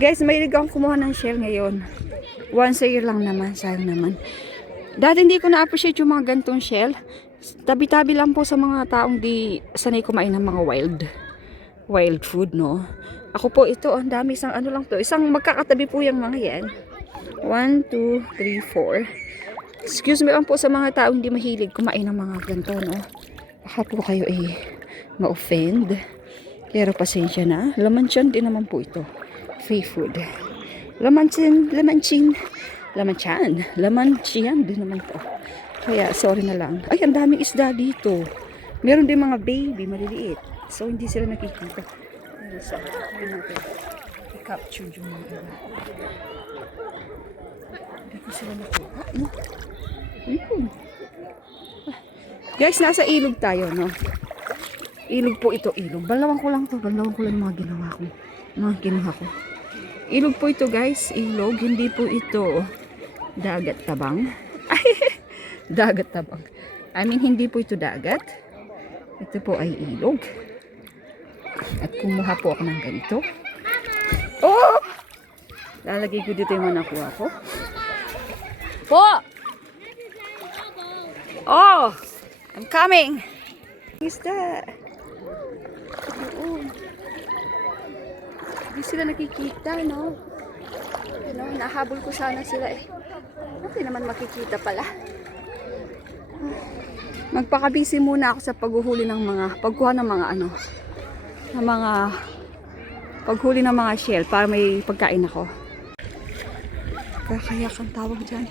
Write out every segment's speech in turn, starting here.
Guys, mahilig akong kumuha ng shell ngayon. Once a year lang naman, sayang naman. Dati hindi ko na-appreciate yung mga gantong shell. Tabi-tabi lang po sa mga taong di sanay kumain ng mga wild food, no? Ako po ito, ang dami, isang ano lang to. Isang magkakatabi po yung mga yan. 1, 2, 3, 4. Excuse me lang po sa mga taong hindi mahilig kumain ng mga ganito, no? Baka po kayo ma-offend. Pero pasensya na. Laman tiyan din naman po ito. Free food. Laman tiyan din naman to. Kaya sorry na lang. Ay, ang daming isda dito. Meron din mga baby, maliliit. So, hindi sila nakikita. So, i-capture yung mga iba. Hindi ko sila nakuha, no? Guys, nasa ilog tayo, no? Ilog po ito, ilog. Balawang ko lang yung mga ginawa ko. Mga kinuha ko. Ilog po ito, guys. Ilog. Hindi po ito dagat tabang. Ay, dagat tabang. I mean, hindi po ito dagat. Ito po ay ilog. At kumuha po ako ng ganito. Oh! Lalagay ko dito yung mga nakuha ko. Po! Oh! I'm coming! Is that? Oo. Hindi sila nakikita, no? You know, nahabol ko sana sila eh. Hindi naman makikita pala. Magpakabisi muna ako sa paghuhuli ng mga, pagkuha ng mga ano, ng mga, paghuli ng mga shell para may pagkain ako. Kakayak ang tawag dyan.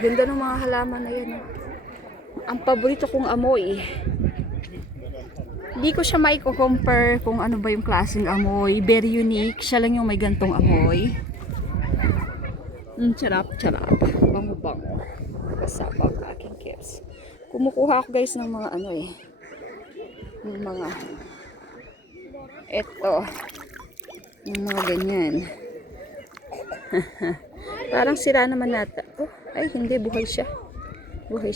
Ganda ng mga halaman na yan. Ang paborito kong amoy. Hindi ko siya maiko-compare kung ano ba yung klaseng amoy. Very unique. Siya lang yung may gantong amoy. Charap. Bango-bango. Kasama ang aking kids. Kumukuha ako guys ng mga ano ng mga eto. Yung mga ganyan. Parang sira naman nata. Oh, ay hindi, buhay siya. Buhay.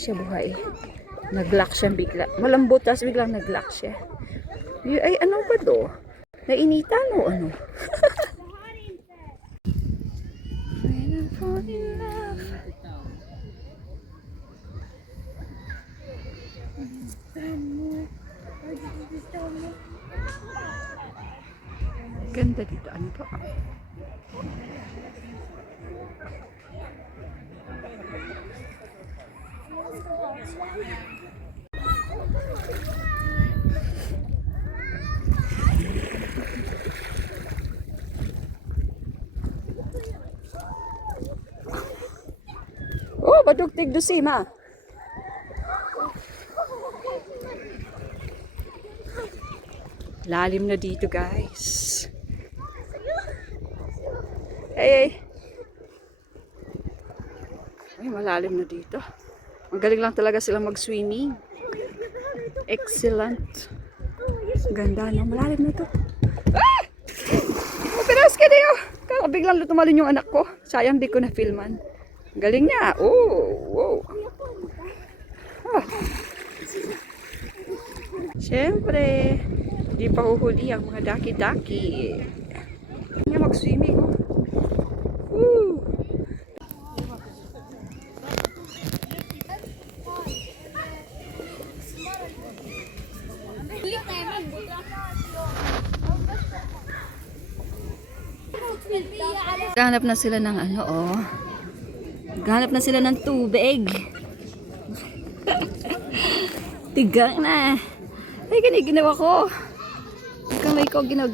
Nag-lock siya bigla. Malambot, tapos biglang nag-lock siya. Ay, ano ba to? Nainitan o ano? When I fall in love. Ganda dito. Ano pa? Oh, badugtig do sima. Lalim na dito, guys. Ay, malalim na dito. Magaling lang talaga sila mag-swimming. Excellent. Ganda, no? Malalim na to. Ah! Pinas ka niyo. Biglang tumalon yung anak ko. Sayang di ko na-filman. Galing niya. Oh, wow. Ah. Siyempre, di pa uhuli ang mga daki-daki. Hindi mag-swimming, oh. Woo! Ganap na sila ng ano, oh. Ganap na sila ng tubig. Tigang na. Ay, ginawa ko. Kamay ko ginaw.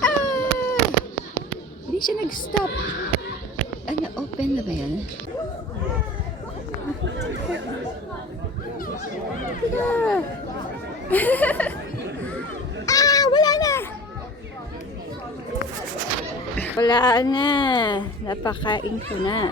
Ah! Hindi siya nag-stop. Ano, open na ba yan? Ah, wala na. Wala na. Napakain ko na.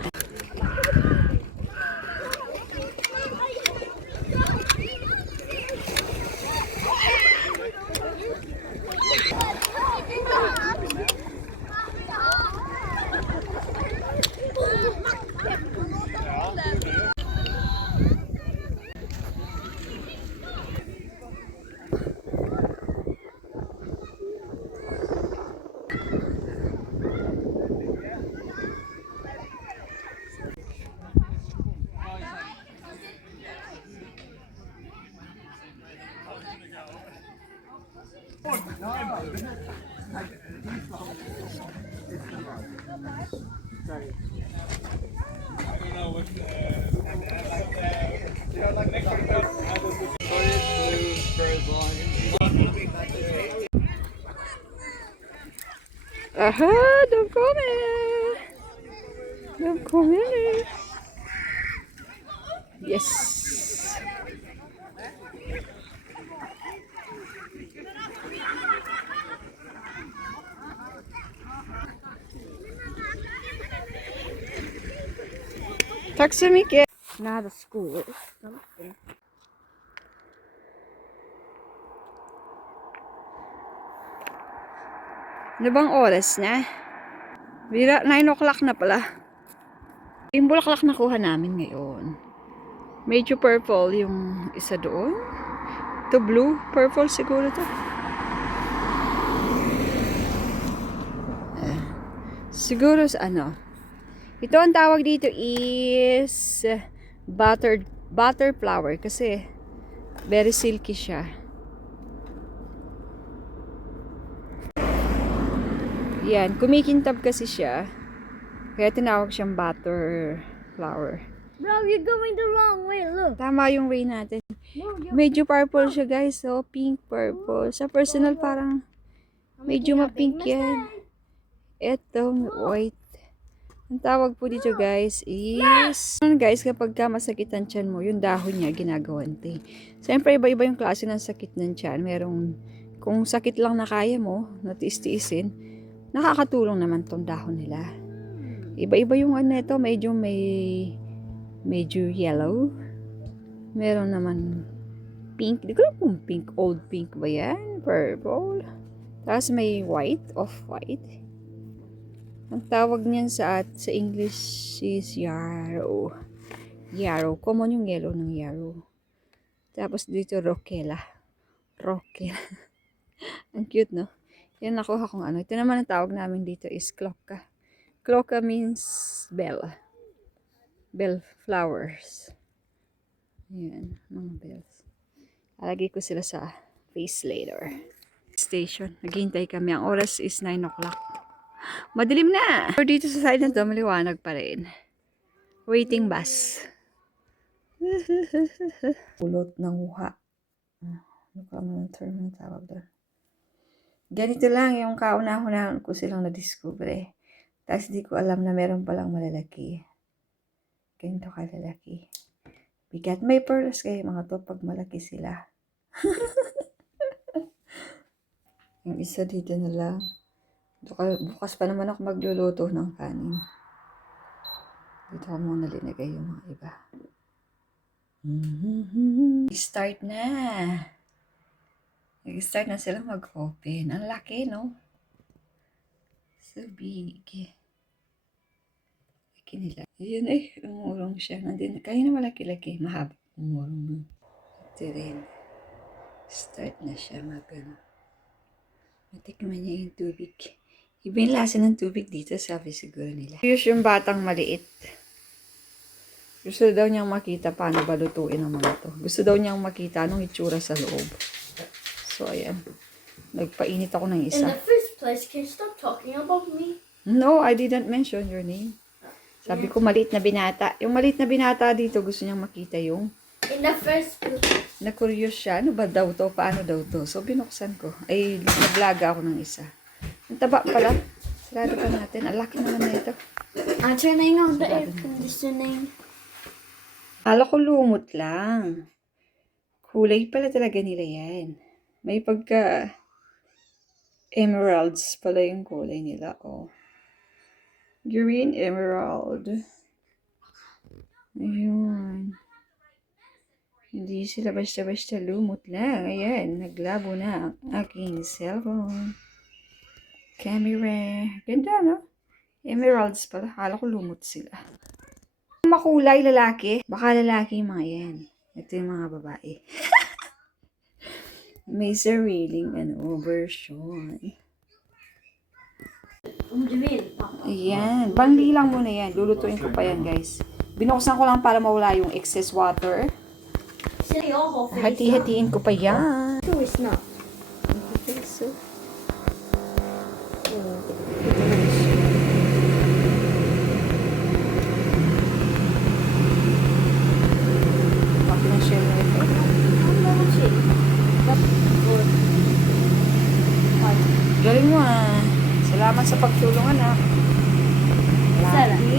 Aha, don't come in. Don't come in. Yes. Tack så mycket. Nära skor. Ano bang oras na? 9 o'clock na pala. Yung bulaklak na kuha namin ngayon. Medyo purple yung isa doon. Ito blue. Purple siguro to. Siguro sa ano. Ito ang tawag dito is butter flower kasi very silky siya. Yan, kumikintab kasi siya. Kaya tinawag siyang butter flower. Bro, you're going the wrong way. Look. Tama yung way natin. Medyo purple siya guys. So, pink purple. Sa personal parang medyo ma-pink yan. Ito, white. Ang tawag po dito guys is guys, kapag ka masakit ang tiyan mo, yung dahon niya ginagawan tea. Siyempre iba-iba yung klase ng sakit ng tiyan. Merong kung sakit lang na kaya mo, natiis-tiisin, nakakatulong naman tong dahon nila. Iba-iba yung ano ito, medyo yellow. Meron naman pink. Hindi ko alam kung pink, old pink ba yan? Purple. Tapos may white, off-white. Ang tawag niyan sa English is yarrow. Yarrow. Common yung yellow ng yarrow. Tapos dito roquela. Roquela. Ang cute, no? Yan nakuha kong ano. Ito naman ang tawag namin dito is cloca. Cloca means bell. Bell flowers. Yan. Mga bells. Alagay ko sila sa face later. Station. Naghihintay kami. Ang oras is 9 o'clock. Madilim na. Pero dito sa side na to, maliwanag pa rin. Waiting bus. Pulot ng uha. Ano ka naman term ng tawag doon? Ganito lang yung kauna-unahan ko silang na-discover. Tapos di ko alam na meron palang malalaki. Ganito kalalaki. Bigat. May pearls kayo mga to pag malaki sila. Yung isa dito na lang. Bukas pa naman ako magluluto ng kanin. Dito ko muna linagay yung mga iba. Start na. Nag-start na sila mag-open. Ang laki, no? So big. Laki nila. Yun eh, umurong siya. Nandun, kaya na malaki-laki. Mahaba. Umurong na. Ito rin. Start na siya mag-ano. Matikman niya yung tubig. Iba yung lasa ng tubig dito, sabi siguro nila. Here's yung batang maliit. Gusto daw niyang makita paano ba lutuin ang mga to. Gusto daw niyang makita anong itsura sa loob. So, ayan. Nagpainit ako ng isa. In the first place, can you stop talking about me? No, I didn't mention your name. Sabi ko maliit na binata. Yung maliit na binata dito, gusto niyang makita yung In the first place. na-curious siya. Ano ba daw to? Paano daw to? So, binuksan ko. Ay, naglaga ako ng isa. Ang taba pala. Sarado pa natin. Ang laki naman na ito. I'm turning on the air conditioning. Akala ko lumot lang. Kulay pala talaga nila yan. May pagka emeralds pala yung kulay nila. Oh. Green emerald. Ayun. Hindi sila basta-basta lumot lang. Ayan. Naglabo na ang aking cellphone. Camera. Ganda, no? Emeralds pala. Akala ko lumot sila. Makulay lalaki. Baka lalaki yung mga yan. Ito yung mga babae. May sariling version. Ayan. Bandi lang muna yan. Lulutuin ko pa yan, guys. Binuksan ko lang para mawala yung excess water. Hati-hatiin ko pa yan. No, it's not. Salamat sa pagtulong, anak. Sarah.